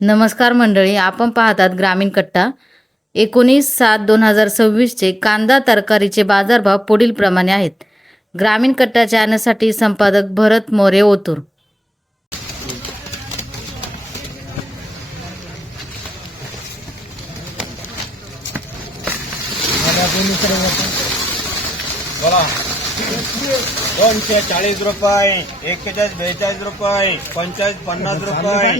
नमस्कार मंडळी, आपण पाहतात ग्रामीण कट्टा. 19/7/2026 कांदा तरकारीचे बाजारभाव पुढील प्रमाणे आहेत. ग्रामीण कट्टा चॅनलसाठी संपादक भरत मोरे, ओतूर. बोला 240 रुपये, 41-42 रुपये, 45-50 रुपये,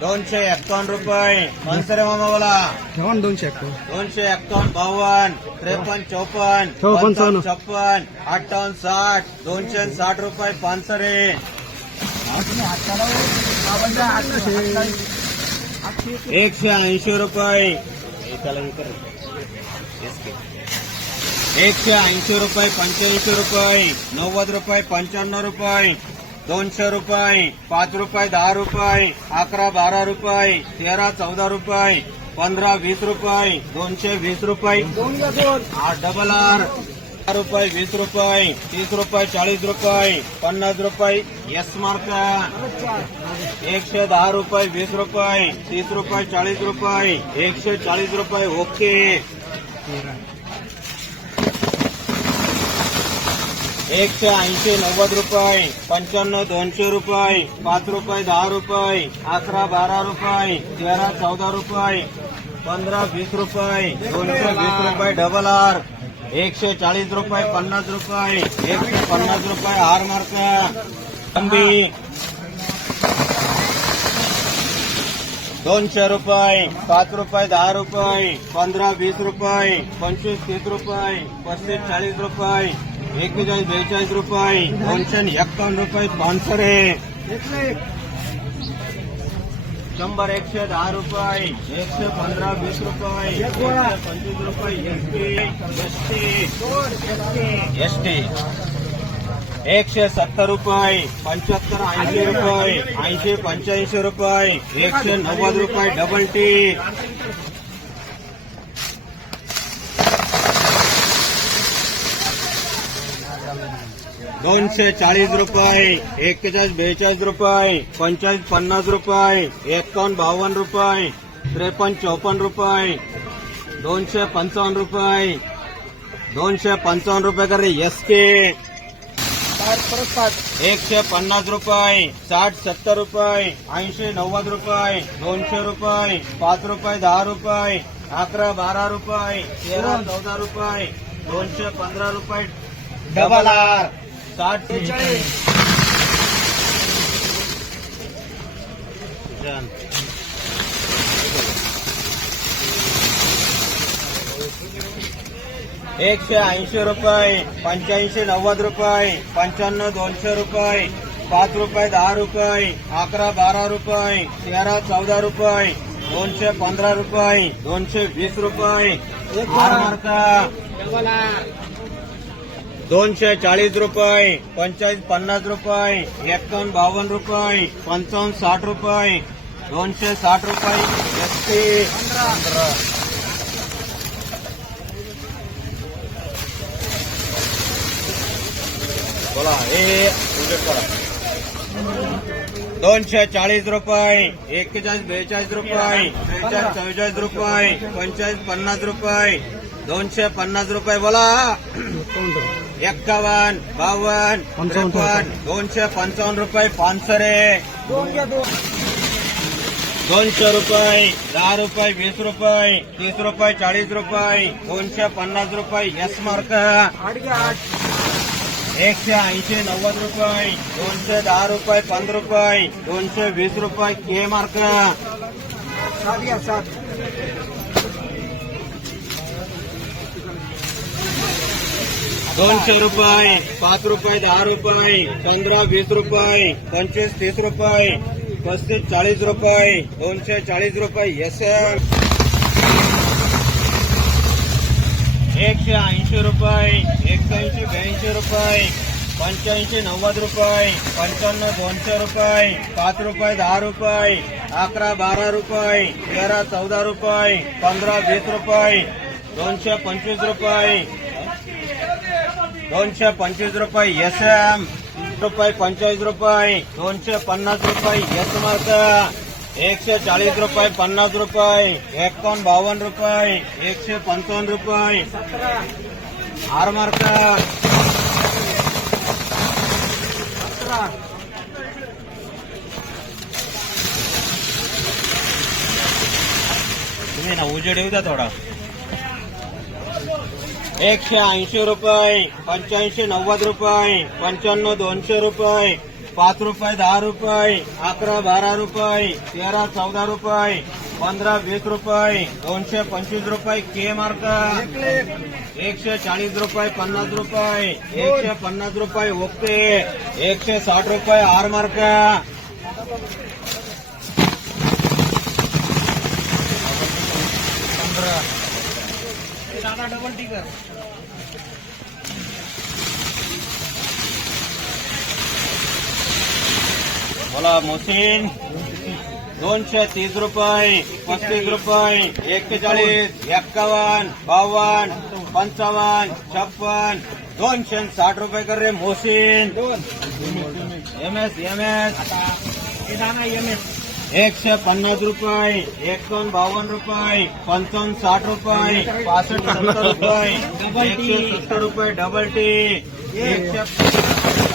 251 रुपये. मनसरे मामा बोला 251 251, 52, 53, 54, 55, 58, 60, 260 रुपये. पानसरे 180 रुपये, 180 रुपये, 85 रुपये, 90 रुपये, 95 रुपये, 200 रुपये, 5 रुपये, 10 रुपये, 11-12 रुपये, 13-14 रुपये, 15-20 रुपये, 220 रुपये, 8 रुपये, 20 रुपये, 30 रुपये, 40 रुपये, 50 रुपये. यस मार्क 110 रुपये, 20 रुपये, 30 रुपये, 40 रुपये, 140 रुपये. ओके 180, 90 रुपये, 95, 200 रुपये, 5 रुपये, 10 रुपये, 11-12 रुपये, 13-14 रुपये, 15-20 रुपये, 220 रुपये. डबल आर 140 रुपये, 50 रुपये, 150 रुपये. आर मार्क अंबी 200 रुपये, 5 रुपये, 10 रुपये, 15-20 रुपये, 25-30 रुपये, 35-40 रुपये, 41-42 रुपये, 251 रुपये. पानसरे 100-110 रुपये, 115-20 रुपये, 125 रुपये. एसटी 170 रुपये, 75-80 रुपये, 80-85 रुपये, 190 रुपये. डबल टी 240 रुपये, 41-42 रुपये, 45-50 रुपये, 51-52 रुपये, 53-54 रुपये, 255 रुपये, 255 रुपये. कर एस के 150 रुपये, 60-70 रुपये, 80-90 रुपये, 200 रुपये, 5 रुपये, 10 रुपये, 11-12 रुपये, 13-14 रुपये, 215 रुपये. Double R 60-40. 180 रुपये, 85-90 रुपये, 95-200 रुपये, 5 रुपये, 10 रुपये, 11-12 रुपये, 13-14 रुपये, 215 रुपये, 220 रुपये. 240 रुपये, 45-50 रुपये, 51-52 रुपये, 55-60 रुपये, 260 रुपये. एसटी 15. बोला 240 रुपये, 41-42 रुपये, 43-44 रुपये, 45-50 रुपये, 250 रुपये. बोला 51, 52, 53, 255 रुपये. पानसरे 200 रुपये, 10 रुपये, 20 रुपये, 30 रुपये, 40 रुपये, 250 रुपये. यस मार्क 180-90 रुपये, 210 रुपये, 5 रुपये, 220 रुपये. के मार्क 200 रुपये, 5 रुपये, 10 रुपये, 15-20 रुपये, 25-30 रुपये, 35-40 रुपये, 240 रुपये. एस 180 रुपये, 81-82 रुपये, 85-90 रुपये, 95-200 रुपये, 5 रुपये, 10 रुपये, 11-12 रुपये, 13-14 रुपये, 15-20 रुपये, 225 रुपये, 225 रुपये. एस एम रुपये, 45 रुपये, 250 रुपये. यस मार्क 140 रुपये 50 रुपये 51 रुपये 155 रुपये हार मार्का तुम्ही ना उजेड येऊ द्या थोडा 180 रुपये 85 90 रुपये 95 200 रुपये 5 रुपये 10 रुपये 11 12 रुपये 13 14 रुपये 15 20 रुपये 225 रुपये के मार्का 140 रुपये 50 रुपये 150 रुपये ओके 160 रुपये आर मार्का डबल टिकर बोला मोहसिन 230 रुपये 35 रुपये 41 51 52 55 56 260 रुपये कर रे मोहसिन एमएस 150 रुपये 51 रुपये 55 60 रुपये 65 70 रुपये 170 रुपये डबल टी 100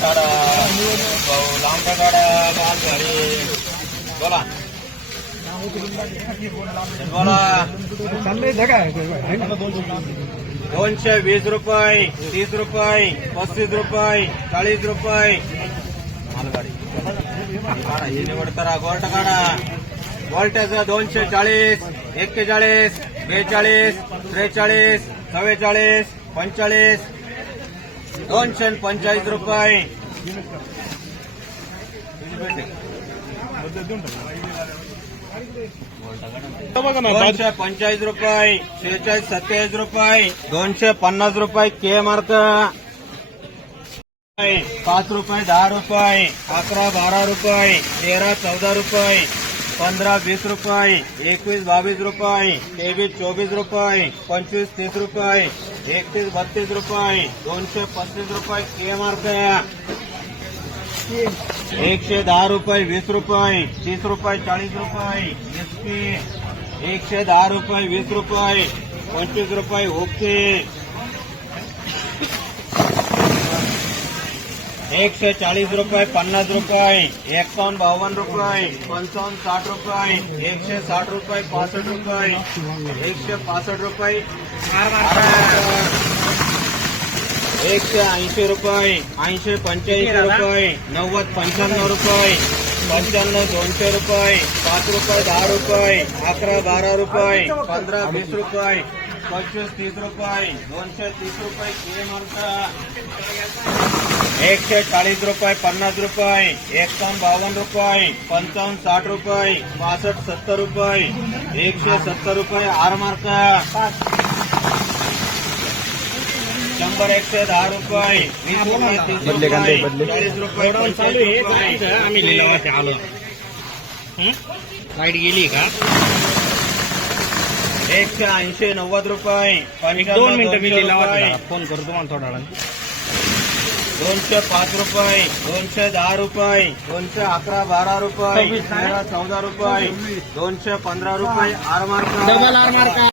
काढा लांबा काढा बाल झाली बोला बोला 220 रुपये 30 रुपये 35 रुपये 40 रुपये मालगाडी काढा हे निवड करा गोल्ट काढा गोल्ट्याचं 240 41 42 43 44 45 245 रुपये 245 रुपये 46 27 रुपये 250 रुपये के मार्क 5 रुपये 10 रुपये 11 12 रुपये 13 14 रुपये 15 20 रुपये 21 22 रुपये 23 24 रुपये 25 30 रुपये 31 32 रुपये 235 रुपये के मार्क 110 रुपये 20 रुपये 30 रुपये 40 रुपये एसपी 110 रुपये 20 रुपये 25 रुपये ओके 140 रुपये 50 रुपये 51 52 रुपये 55 60 रुपये 160 रुपये 65 रुपये 165 रुपये 180 रुपये 80 85 रुपये 90 95 रुपये 95 200 रुपये 5 रुपये 10 रुपये 11 12 रुपये 15 20 रुपये 25 30 रुपये 230 रुपये के मार्का 140 रुपये 50 रुपये 51 52 रुपये 55 60 रुपये 65 70 रुपये 170 रुपये आर मार्का 100 110 रुपये 20 रुपये 30 रुपये 40 रुपये 45 रुपये आम्ही लिहिलं आलो लाईट गेली का 180 90 रुपये 2 मिनिटं मी लिहिला फोन करतो तुम्हाला थोडा वेळ 205 रुपये 210 रुपये 211 12 रुपये 13 14 रुपये 215 रुपये आर मार्का